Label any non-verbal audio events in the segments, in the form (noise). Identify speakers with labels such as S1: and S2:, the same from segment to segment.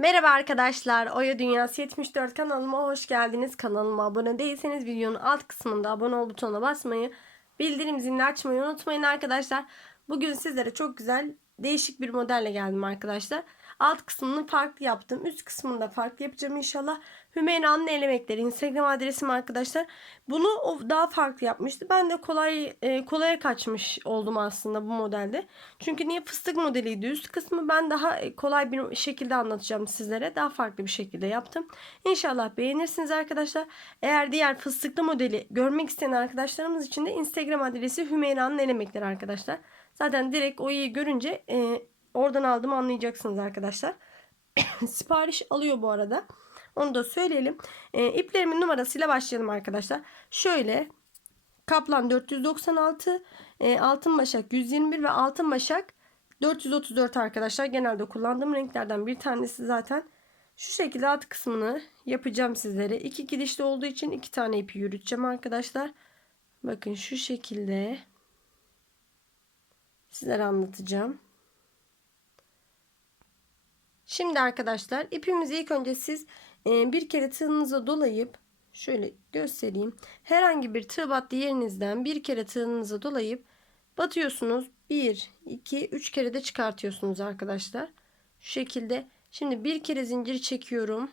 S1: Merhaba arkadaşlar. Oya Dünyası 74 kanalıma hoş geldiniz. Kanalıma abone değilseniz videonun alt kısmında abone ol butonuna basmayı, bildirim zilini açmayı unutmayın arkadaşlar. Bugün sizlere çok güzel değişik bir modelle geldim arkadaşlar. Alt kısmını farklı yaptım. Üst kısmını da farklı yapacağım inşallah. Hümeyra'nın el emekleri Instagram adresim arkadaşlar. Bunu o daha farklı yapmıştı. Ben de kolay e, kolaya kaçmış oldum aslında bu modelde. Çünkü niye fıstık modeliydi üst kısmı ben daha e, kolay bir şekilde anlatacağım sizlere. Daha farklı bir şekilde yaptım. İnşallah beğenirsiniz arkadaşlar. Eğer diğer fıstıklı modeli görmek isteyen arkadaşlarımız için de Instagram adresi Hümeyra'nın el emekleri arkadaşlar. Zaten direkt o iyi görünce e, oradan aldım anlayacaksınız arkadaşlar. (coughs) Sipariş alıyor bu arada. Onu da söyleyelim. E, iplerimin numarasıyla başlayalım arkadaşlar. Şöyle Kaplan 496, e, Altın Başak 121 ve Altın Başak 434 arkadaşlar. Genelde kullandığım renklerden bir tanesi zaten. Şu şekilde alt kısmını yapacağım sizlere. İki gidişli olduğu için iki tane ipi yürüteceğim arkadaşlar. Bakın şu şekilde sizlere anlatacağım. Şimdi arkadaşlar ipimizi ilk önce siz e, bir kere tığınıza dolayıp şöyle göstereyim. Herhangi bir tığ battı yerinizden bir kere tığınıza dolayıp batıyorsunuz. 1, 2, 3 kere de çıkartıyorsunuz arkadaşlar. Şu şekilde. Şimdi bir kere zincir çekiyorum.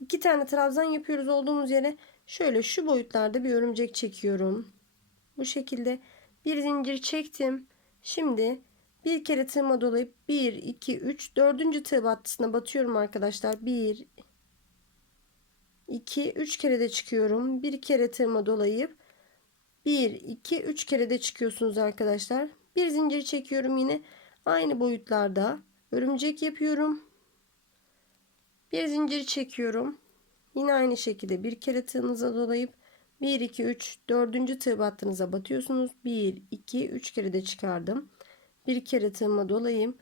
S1: İki tane trabzan yapıyoruz olduğumuz yere. Şöyle şu boyutlarda bir örümcek çekiyorum. Bu şekilde bir zincir çektim. Şimdi bir kere tığıma dolayıp 1, 2, 3, 4. tığ battısına batıyorum arkadaşlar. 1, 2, 3 kere de çıkıyorum. Bir kere tığıma dolayıp 1, 2, 3 kere de çıkıyorsunuz arkadaşlar. Bir zincir çekiyorum yine. Aynı boyutlarda örümcek yapıyorum. Bir zincir çekiyorum. Yine aynı şekilde bir kere tığınıza dolayıp 1, 2, 3, 4. tığ battığınıza batıyorsunuz. 1, 2, 3 kere de çıkardım. Bir kere tığıma dolayayım.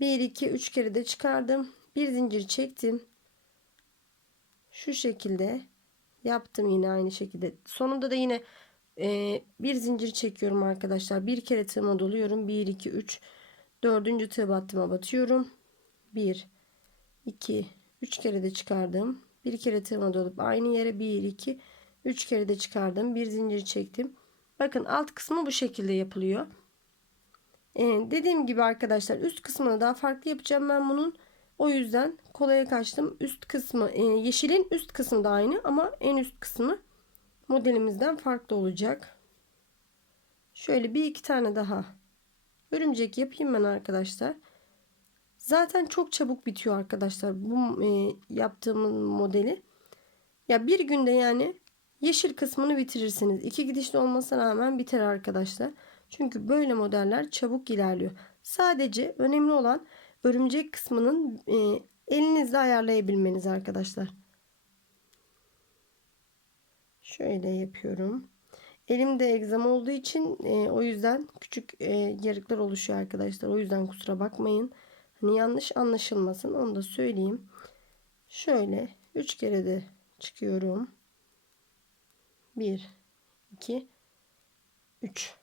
S1: 1, 2, 3 kere de çıkardım. Bir zincir çektim. Şu şekilde yaptım yine aynı şekilde. Sonunda da yine e, bir zincir çekiyorum arkadaşlar. Bir kere tığıma doluyorum. 1, 2, 3, 4. tığ battıma batıyorum. 1, 2, 3 kere de çıkardım. Bir kere tığıma dolup aynı yere 1, 2, 3 kere de çıkardım. Bir zincir çektim. Bakın alt kısmı bu şekilde yapılıyor. Ee, dediğim gibi arkadaşlar üst kısmını daha farklı yapacağım ben bunun. O yüzden kolaya kaçtım. Üst kısmı e, yeşilin üst kısmı da aynı ama en üst kısmı modelimizden farklı olacak. Şöyle bir iki tane daha örümcek yapayım ben arkadaşlar. Zaten çok çabuk bitiyor arkadaşlar bu e, yaptığımız modeli. Ya bir günde yani yeşil kısmını bitirirsiniz. İki gidişli olmasına rağmen biter arkadaşlar. Çünkü böyle modeller çabuk ilerliyor. Sadece önemli olan örümcek kısmının e, elinizle ayarlayabilmeniz arkadaşlar. Şöyle yapıyorum. Elimde egzam olduğu için e, o yüzden küçük e, yarıklar oluşuyor arkadaşlar. O yüzden kusura bakmayın. Hani yanlış anlaşılmasın onu da söyleyeyim. Şöyle 3 kere de çıkıyorum. 1 2 3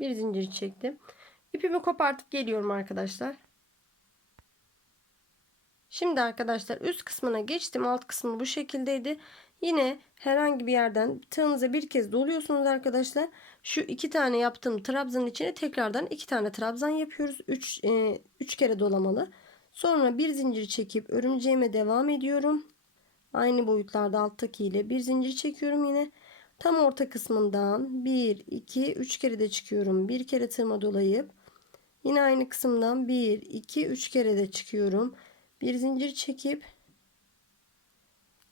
S1: bir zincir çektim. İpimi kopartıp geliyorum arkadaşlar. Şimdi arkadaşlar üst kısmına geçtim. Alt kısmı bu şekildeydi. Yine herhangi bir yerden tığınıza bir kez doluyorsunuz arkadaşlar. Şu iki tane yaptığım trabzanın içine tekrardan iki tane trabzan yapıyoruz. Üç, e, üç kere dolamalı. Sonra bir zincir çekip örümceğime devam ediyorum. Aynı boyutlarda alttaki ile bir zincir çekiyorum yine. Tam orta kısmından 1, 2, 3 kere de çıkıyorum. Bir kere tığıma dolayıp yine aynı kısımdan 1, 2, 3 kere de çıkıyorum. Bir zincir çekip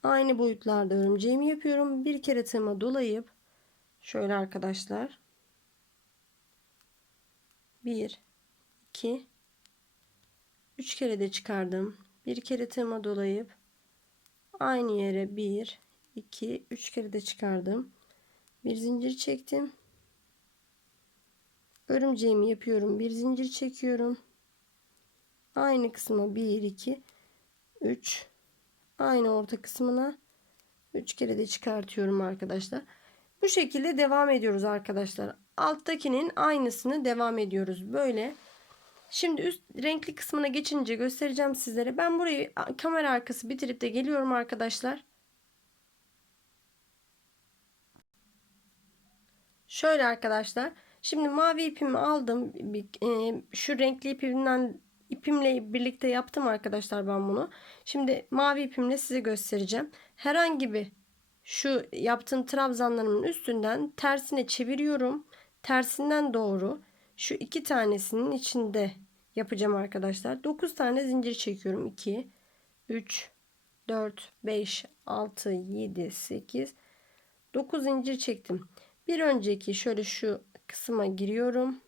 S1: aynı boyutlarda örümceğimi yapıyorum. Bir kere tığıma dolayıp şöyle arkadaşlar 1, 2, 3 kere de çıkardım. Bir kere tığıma dolayıp aynı yere 1, 2, 3 kere de çıkardım bir zincir çektim. Örümceğimi yapıyorum. Bir zincir çekiyorum. Aynı kısma 1 2 3 aynı orta kısmına 3 kere de çıkartıyorum arkadaşlar. Bu şekilde devam ediyoruz arkadaşlar. Alttakinin aynısını devam ediyoruz. Böyle. Şimdi üst renkli kısmına geçince göstereceğim sizlere. Ben burayı kamera arkası bitirip de geliyorum arkadaşlar. Şöyle arkadaşlar. Şimdi mavi ipimi aldım. E, şu renkli ipimden ipimle birlikte yaptım arkadaşlar ben bunu. Şimdi mavi ipimle size göstereceğim. Herhangi bir şu yaptığım trabzanlarımın üstünden tersine çeviriyorum. Tersinden doğru şu iki tanesinin içinde yapacağım arkadaşlar. 9 tane zincir çekiyorum. 2 3 4 5 6 7 8 9 zincir çektim. Bir önceki şöyle şu kısma giriyorum.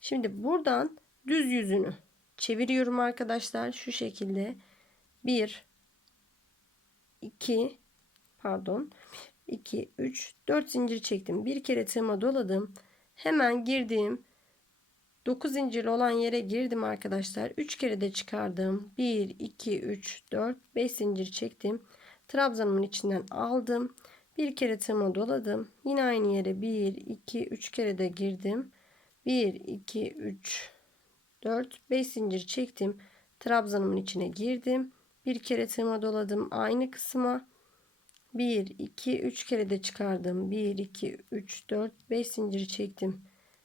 S1: Şimdi buradan düz yüzünü çeviriyorum arkadaşlar şu şekilde. 1 2 pardon 2 3 4 zincir çektim. Bir kere tığıma doladım. Hemen girdiğim 9 zincirli olan yere girdim arkadaşlar. 3 kere de çıkardım. 1 2 3 4 5 zincir çektim. Trabzanımın içinden aldım. Bir kere tığıma doladım. Yine aynı yere 1 2 3 kere de girdim. 1 2 3 4 5 zincir çektim. Trabzanımın içine girdim. Bir kere tığıma doladım aynı kısma. 1 2 3 kere de çıkardım. 1 2 3 4 5 zincir çektim.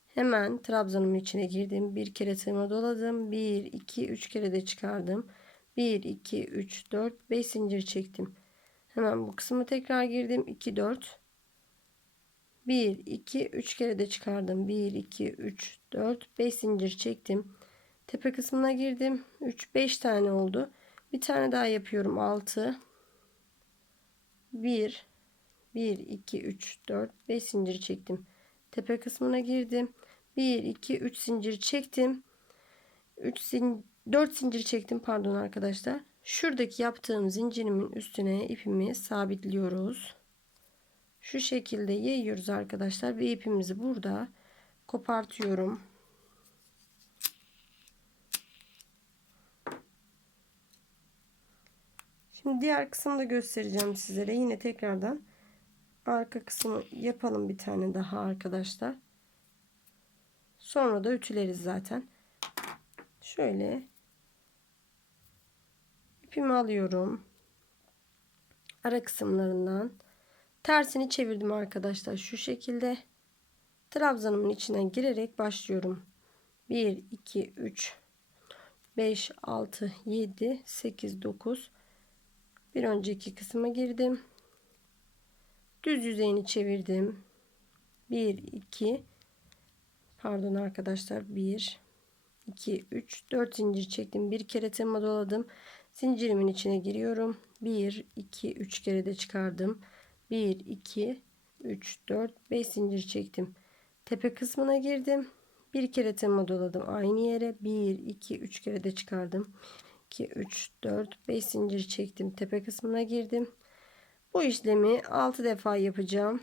S1: Hemen trabzanımın içine girdim. Bir kere tığıma doladım. 1 2 3 kere de çıkardım. 1 2 3 4 5 zincir çektim. Hemen bu kısmı tekrar girdim. 2 4 1 2 3 kere de çıkardım. 1 2 3 4 5 zincir çektim. Tepe kısmına girdim. 3 5 tane oldu. Bir tane daha yapıyorum. 6 1 1 2 3 4 5 zincir çektim. Tepe kısmına girdim. 1 2 3 zincir çektim. 3 zin 4 zincir çektim pardon arkadaşlar. Şuradaki yaptığım zincirimin üstüne ipimi sabitliyoruz. Şu şekilde yayıyoruz arkadaşlar ve ipimizi burada kopartıyorum. Şimdi diğer kısmı göstereceğim sizlere. Yine tekrardan arka kısmı yapalım bir tane daha arkadaşlar. Sonra da ütüleriz zaten. Şöyle ipimi alıyorum. Ara kısımlarından tersini çevirdim arkadaşlar şu şekilde. Trabzanımın içinden girerek başlıyorum. 1 2 3 5 6 7 8 9 bir önceki kısma girdim. Düz yüzeyini çevirdim. 1 2 pardon arkadaşlar 1 2 3 4 zincir çektim. Bir kere tığıma doladım. Zincirimin içine giriyorum. 1 2 3 kere de çıkardım. 1 2 3 4 5 zincir çektim. Tepe kısmına girdim. Bir kere tığıma doladım aynı yere. 1 2 3 kere de çıkardım. 2 3 4 5 zincir çektim. Tepe kısmına girdim. Bu işlemi 6 defa yapacağım.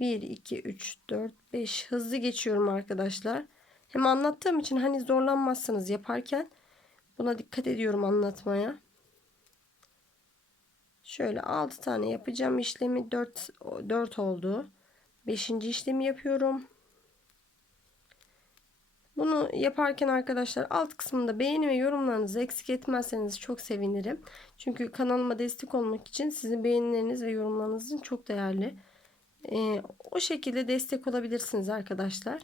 S1: 1 2 3 4 5 hızlı geçiyorum arkadaşlar. Hem anlattığım için hani zorlanmazsınız yaparken buna dikkat ediyorum anlatmaya. Şöyle 6 tane yapacağım işlemi 4 4 oldu. 5. işlemi yapıyorum. Bunu yaparken arkadaşlar alt kısmında beğeni ve yorumlarınızı eksik etmezseniz çok sevinirim. Çünkü kanalıma destek olmak için sizin beğenileriniz ve yorumlarınızın çok değerli. Ee, o şekilde destek olabilirsiniz arkadaşlar.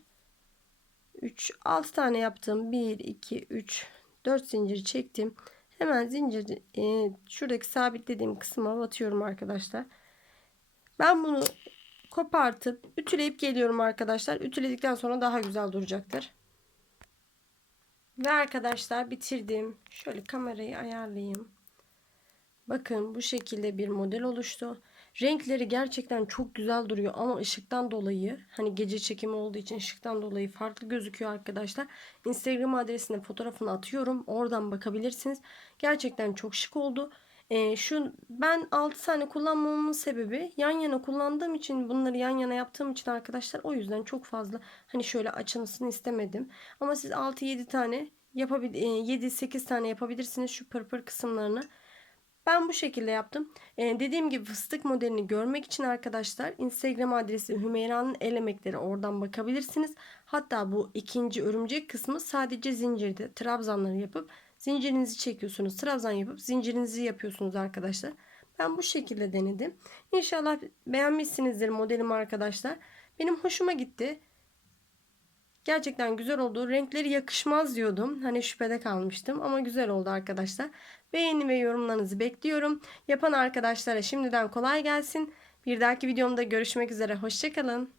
S1: 3 6 tane yaptım. 1 2 3 4 zincir çektim. Hemen zincir e, şuradaki sabitlediğim kısma batıyorum arkadaşlar. Ben bunu kopartıp ütüleyip geliyorum arkadaşlar. Ütüledikten sonra daha güzel duracaktır. Ve arkadaşlar bitirdim. Şöyle kamerayı ayarlayayım. Bakın bu şekilde bir model oluştu. Renkleri gerçekten çok güzel duruyor ama ışıktan dolayı hani gece çekimi olduğu için ışıktan dolayı farklı gözüküyor arkadaşlar. Instagram adresine fotoğrafını atıyorum. Oradan bakabilirsiniz. Gerçekten çok şık oldu. Ee, şu ben 6 tane kullanmamın sebebi yan yana kullandığım için bunları yan yana yaptığım için arkadaşlar o yüzden çok fazla hani şöyle açılsın istemedim. Ama siz 6-7 tane yapabilir 7-8 tane yapabilirsiniz şu pırpır kısımlarını. Ben bu şekilde yaptım. Ee, dediğim gibi fıstık modelini görmek için arkadaşlar Instagram adresi Hümeyra'nın el emekleri oradan bakabilirsiniz. Hatta bu ikinci örümcek kısmı sadece zincirde trabzanları yapıp zincirinizi çekiyorsunuz. Trabzan yapıp zincirinizi yapıyorsunuz arkadaşlar. Ben bu şekilde denedim. İnşallah beğenmişsinizdir modelimi arkadaşlar. Benim hoşuma gitti. Gerçekten güzel oldu. Renkleri yakışmaz diyordum. Hani şüphede kalmıştım ama güzel oldu arkadaşlar. Beğeni ve yorumlarınızı bekliyorum. Yapan arkadaşlara şimdiden kolay gelsin. Bir dahaki videomda görüşmek üzere. Hoşçakalın.